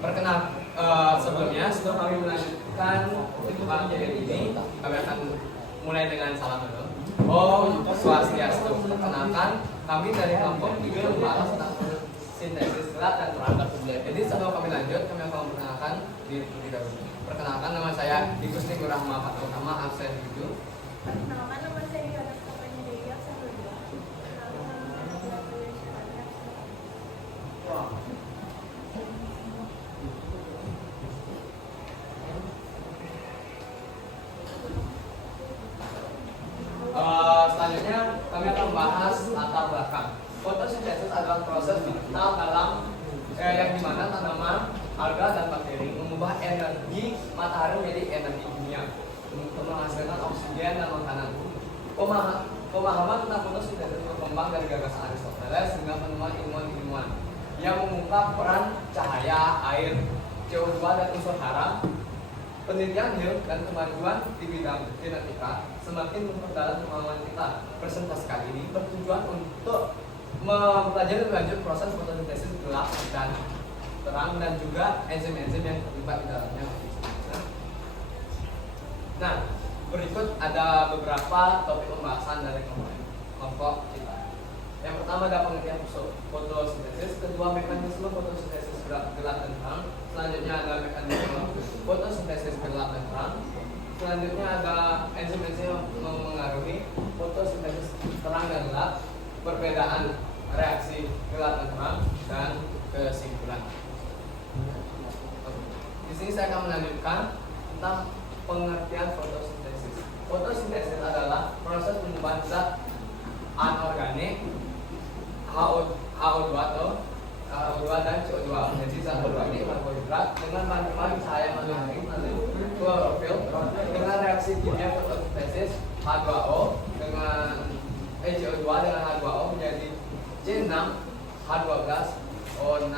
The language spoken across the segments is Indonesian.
sebelum kami melanjutkan materi ini, kami akan mulai dengan salam dulu. Om Swastiastu. Perkenalkan, kami dari kelompok 3 membahas tentang sintesis gelap dan terang. Jadi sebelum kami lanjut, kami akan memperkenalkan diri terlebih dahulu. Perkenalkan, nama saya Igusti Rahma Fatma absen 7. Perkenalkan, nama saya Yohanes Kapanya Deya Sahudha. Selanjutnya kami akan membahas latar belakang. Fotosintesis adalah proses vital dalam yang dimana tanaman, alga dan bakteri mengubah energi matahari menjadi energi kimia untuk menghasilkan oksigen dan makanan. Pemahaman tentang fotosintesis berkembang dari gagasan Aristoteles hingga penemuan ilmuwan-ilmuwan yang mengungkap peran cahaya, air, CO2 dan unsur hara. Penelitian Hill dan kemajuan di bidang genetika semakin memperdalam pemahaman kita. Presentasi kali ini bertujuan untuk mempelajari lebih lanjut proses fotosintesis gelap dan terang dan juga enzim-enzim yang terlibat di dalamnya. Nah, berikut ada beberapa topik pembahasan dari kelompok kita. Yang pertama ada pengertian fotosintesis, kedua mekanisme fotosintesis gelap dan terang, selanjutnya ada mekanisme fotosintesis gelap dan terang, selanjutnya ada enzim-enzim yang mengaruhi fotosintesis terang dan gelap, perbedaan reaksi gelap dan terang, dan kesimpulan. Di sini saya akan melanjutkan tentang pengertian fotosintesis. Fotosintesis adalah proses penyumbang zat anorganik HO2 dan CO2 menjadi zat organik karbohidrat dengan bantuan cahaya matahari melalui klorofil. Dengan reaksi kimia fotosintesis H2O dengan CO2 dengan H2O menjadi C6 H12O6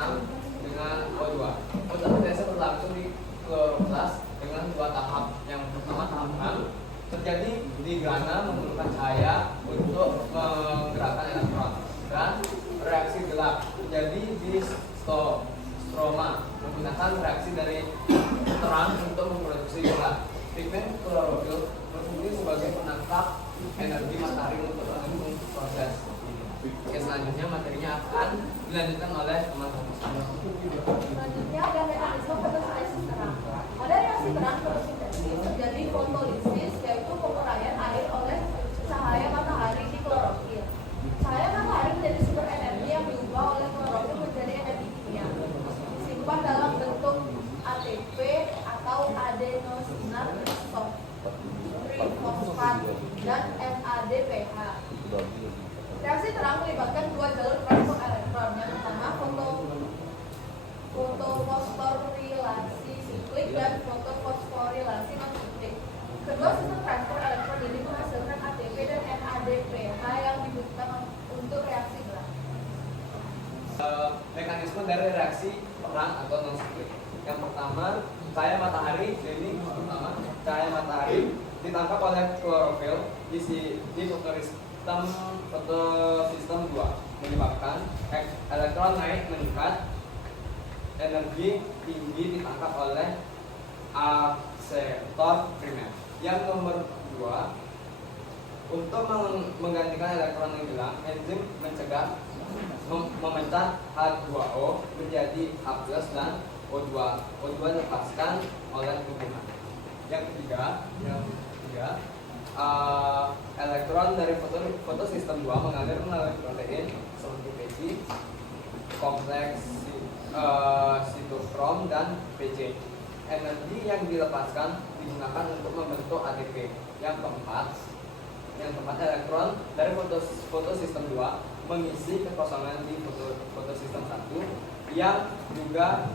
dengan O2. Fotosintesis berlangsung di kloroplas dengan dua tahap. Yang pertama tahap terang terjadi di grana memerlukan cahaya untuk menggerakkan elektron, dan reaksi gelap terjadi di stroma menggunakan reaksi dari terang untuk memproduksi gelap. Pigmen klorofil berfungsi sebagai penangkap energi matahari untuk mendukung proses ini. Oke, selanjutnya materinya akan dilanjutkan oleh teman-teman. Selanjutnya ada mekanisme fotosintesis terang. Pada reaksi terang fotosintesis terjadi fotolisis, yaitu penguraian air oleh cahaya matahari di klorofil. Cahaya matahari menjadi sumber energi yang diubah oleh klorofil menjadi energi kimia, disimpan dalam bentuk ATP atau adenosinar trifosfat dan NADPH. Reaksi terang melibatkan dua jalur transport elektron. Yang pertama fotofosforilasi siklik dan fotofosforilasi non-siklik. Kedua sistem transport elektron ini menghasilkan ATP dan NADPH yang dibutuhkan untuk reaksi gelap. Mekanisme dari reaksi terang atau non-siklik. Yang pertama, cahaya matahari. Ini pertama, cahaya matahari ditangkap oleh klorofil di fotosistem 2, menyebabkan elektron naik meningkat, energi tinggi ditangkap oleh akseptor primer. Yang nomor 2, untuk menggantikan elektron yang hilang, enzim mencegah memecah H2O menjadi H+ dan O2. O2 dilepaskan oleh hubungan. Yang ketiga, elektron dari fotosistem 2 mengalir melalui protein seperti PG, kompleks sitokrom dan PC. Energi yang dilepaskan digunakan untuk membentuk ATP. Yang keempat, elektron dari fotosistem 2 mengisi kekosongan di fotosistem 1 yang juga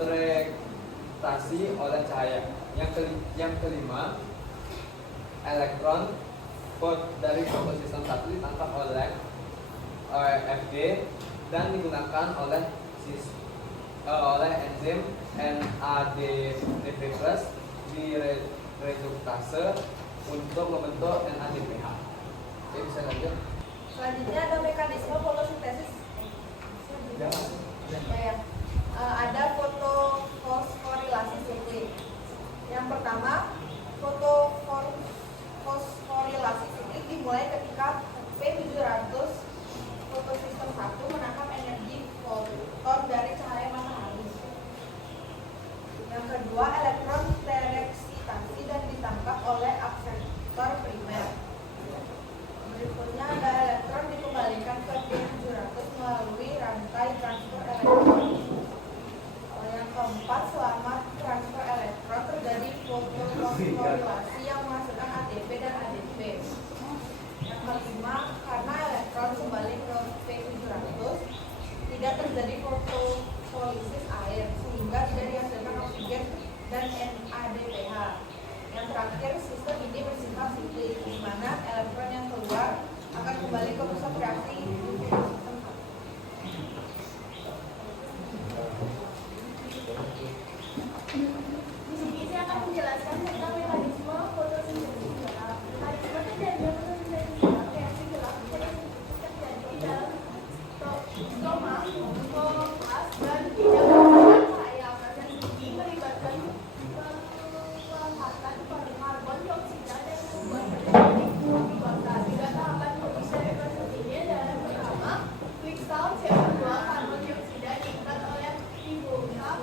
terektasi oleh cahaya. Yang kelima, elektron dari fotosistem 1 ditangkap oleh Fd dan digunakan oleh enzim NADP+ di reduktase untuk membentuk NADPH. Oke, bisa lanjut. Selanjutnya ada mekanisme fotosintesis. Ada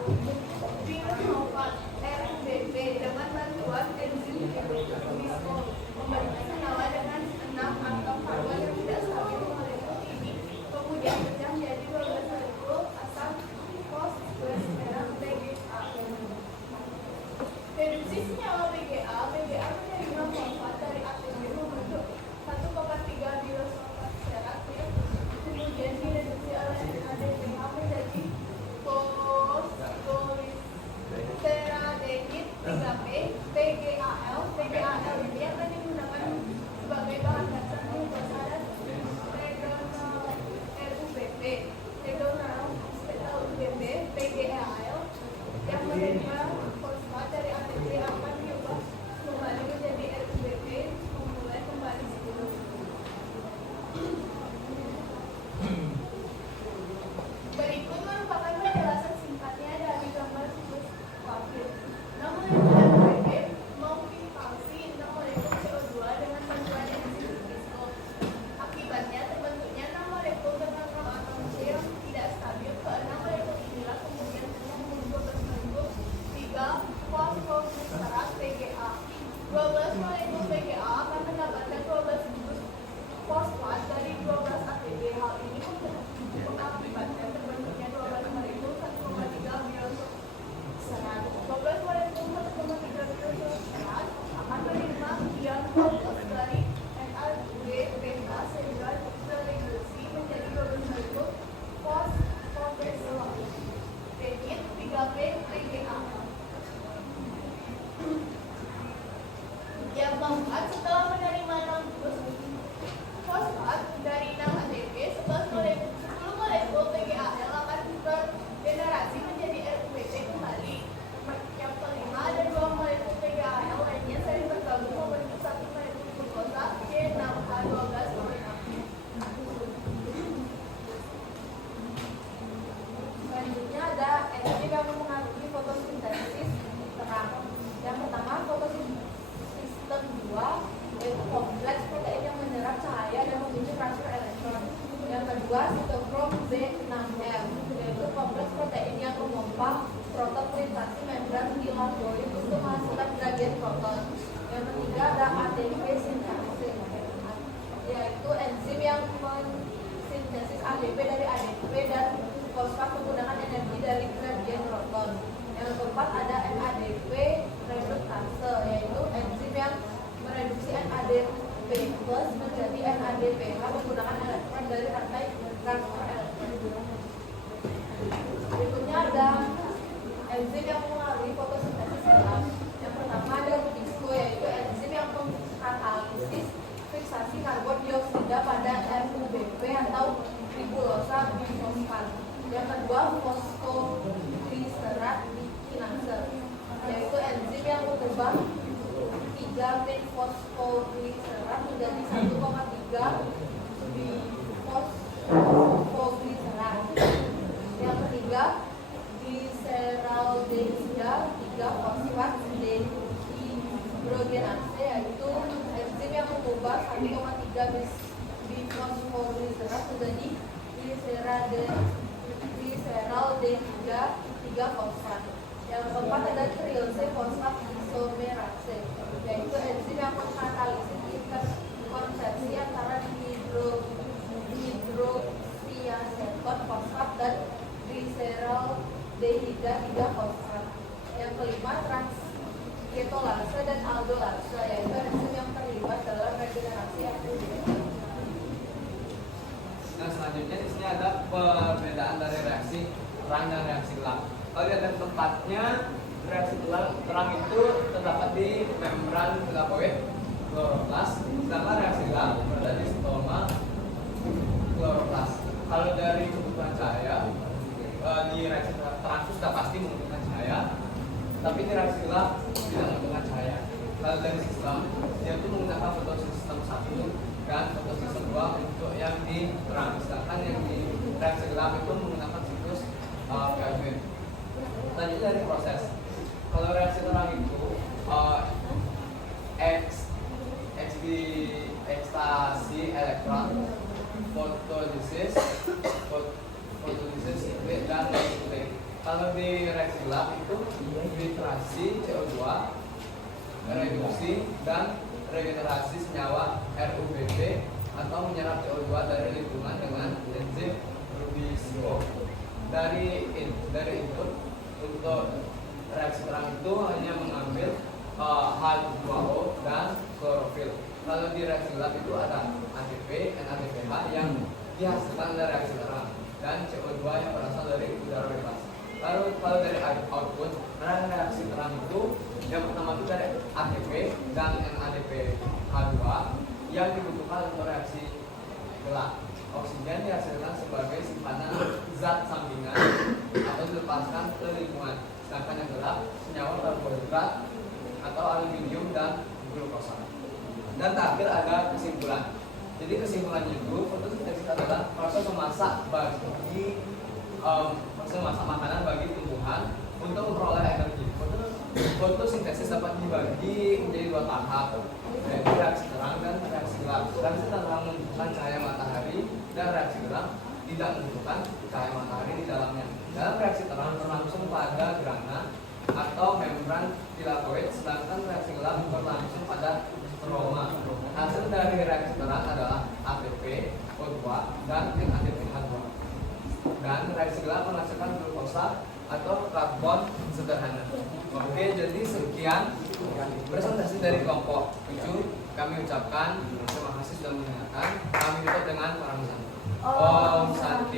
Binosfat RBP dengan bantuan enzim bispol memberikan senyawa dengan 6 atom karbon yang tidak stabil molekul ini kemudian pecah menjadi 12 molekul asam fosfat merah PGA. Reduksi senyawa PGA menerima fosfat dari ATP membentuk 1,3 biosfat serat yang kemudian direduksi oleh NADPH menjadi fosfolisteradehid 3P PGAL. PGAL ini akan digunakan sebagai bahan dasar glukosa dan RUBP PGAL yang menerima fosfat dari ATP akan diubah kembali menjadi RUBP memulai kembali siklus. Berikut merupakan penjelasan singkatnya dari gambar siklus wakil. Namun RUBP mengfiltrasi 6 molekul CO2 dengan bantuan enzim bispol. Akibatnya terbentuknya 6 molekul dengan atom C yang tidak stabil. Ke-6 molekul inilah kemudian membentuk 12 molekul 3 fosfoglycerat PGA. 12 molekul PGA akan mendapatkan 12 gugus fosfat dari 12 ATP. Hal ini mengakibatkan terbentuknya 12 molekul 1,3 bioserat. 12 molekul 1,3 bioserat akan menerima ion fokus dari NADPH sehingga terreduksi menjadi 12 molekul fosfoglycerat 3P PGA. Yang keempat, setelah menerima 6 gugus fosfat dari 6 ATP, 10 molekul PGAL akan tergenerasi menjadi RUBP kembali. Yang kelima, ada 2 molekul PGAL lainnya saling bergabung membentuk 1 molekul glukosa C6H12O6. Selanjutnya ada enzim yang mempengaruhi fotosintesis terang. Yang pertama, fotosistem 2 yaitu kompleks protein yang menyerap cahaya dan memicu transfer elektron. Yang kedua, sitokrom B6M yaitu kompleks protein yang memompa proton melintasi membran kilakoid untuk menghasilkan gradien proton. Yang ketiga, ada ADP sintase yaitu enzim yang mensintesis ADP dari ADP dan fosfat menggunakan energi dari gradien proton. Yang keempat, ada NADP reduktase yaitu enzim yang mereduksi NADP plus menjadi NADPH menggunakan elektron dari rantai transfer elektron. Berikutnya ada enzim yang mempengaruhi fotosintesis terang. Yang pertama ada RISCO yaitu enzim yang mengkatalisis fiksasi karbon dioksida pada RUBP atau ribulosa bifosfat. Yang kedua, fosfoglycerat kinase yaitu enzim yang mengubah 3 fosfoglycerat menjadi 1,3 bifosfoglycerat. Yang ketiga, glyceraldehida 3 fosfat dehidrogenase yaitu enzim yang mengubah 1,3 bifosfoglycerat menjadi glyceraldehida 3 fosfat. Yang keempat ada triose fosfat isomerase yaitu enzim yang mengkatalisis interkonsepsi antara hidroksiaseton fosfat dan glyceraldehida 3 fosfat. Yang kelima, transketolase dan aldolase yaitu enzim yang terlibat dalam regenerasi RUBP. Nah, selanjutnya di sini ada perbedaan dari reaksi terang dan reaksi gelap. Kalau lihat dari tempatnya, reaksi terang itu terdapat di membran kilakoid kloroplas, sedangkan reaksi gelap berada di stoma kloroplas. Kalau dari kebutuhan cahaya, di reaksi terang itu sudah pasti membutuhkan cahaya, tapi di reaksi gelap tidak membutuhkan cahaya. Kalau dari sistem, dia itu menggunakan fotosistem 1 dan fotosistem 2 untuk yang di terang, sedangkan yang di reaksi gelap itu menggunakan siklus Kelvin. Selanjutnya dari proses, kalau reaksi terang itu ekstasi elektron, fotolisis, dan nukleik. Kalau di reaksi gelap itu filtrasi CO2, reduksi dan regenerasi senyawa RUBP atau menyerap CO2 dari lingkungan dengan enzim Rubisco. Dari input untuk reaksi terang itu hanya mengambil H2O dan klorofil. Kalau di reaksi gelap itu ada ATP, NADPH yang dihasilkan dari reaksi terang dan CO2 yang berasal dari udara bebas. Lalu kalau dari output reaksi terang itu yang pertama itu dari ATP dan NADPH2 yang dibutuhkan untuk reaksi gelap. Oksigen dihasilkan sebagai simpanan zat sampingan atau dilepaskan ke lingkungan. Sedangkan yang gelap senyawa karbohidrat atau aluminium dan glukosa. Dan terakhir ada kesimpulan. Jadi kesimpulannya itu fotosintesis adalah proses memasak makanan bagi tumbuhan untuk memperoleh energi. Fotosintesis dapat dibagi menjadi dua tahap, yaitu reaksi terang dan reaksi gelap. Reaksi terang membutuhkan cahaya matahari dan reaksi gelap tidak membutuhkan cahaya matahari di dalamnya. Dalam reaksi terang berlangsung pada grana atau membran tilakoid, sedangkan reaksi gelap berlangsung pada stroma. Hasil dari reaksi terang adalah ATP, O2, dan NADPH2. Dan reaksi gelap menghasilkan glukosa atau karbon sederhana. Oke, jadi sekian presentasi dari kelompok 7. Kami ucapkan terima kasih sudah mendengarkan. Kami tutup dengan Om Santi.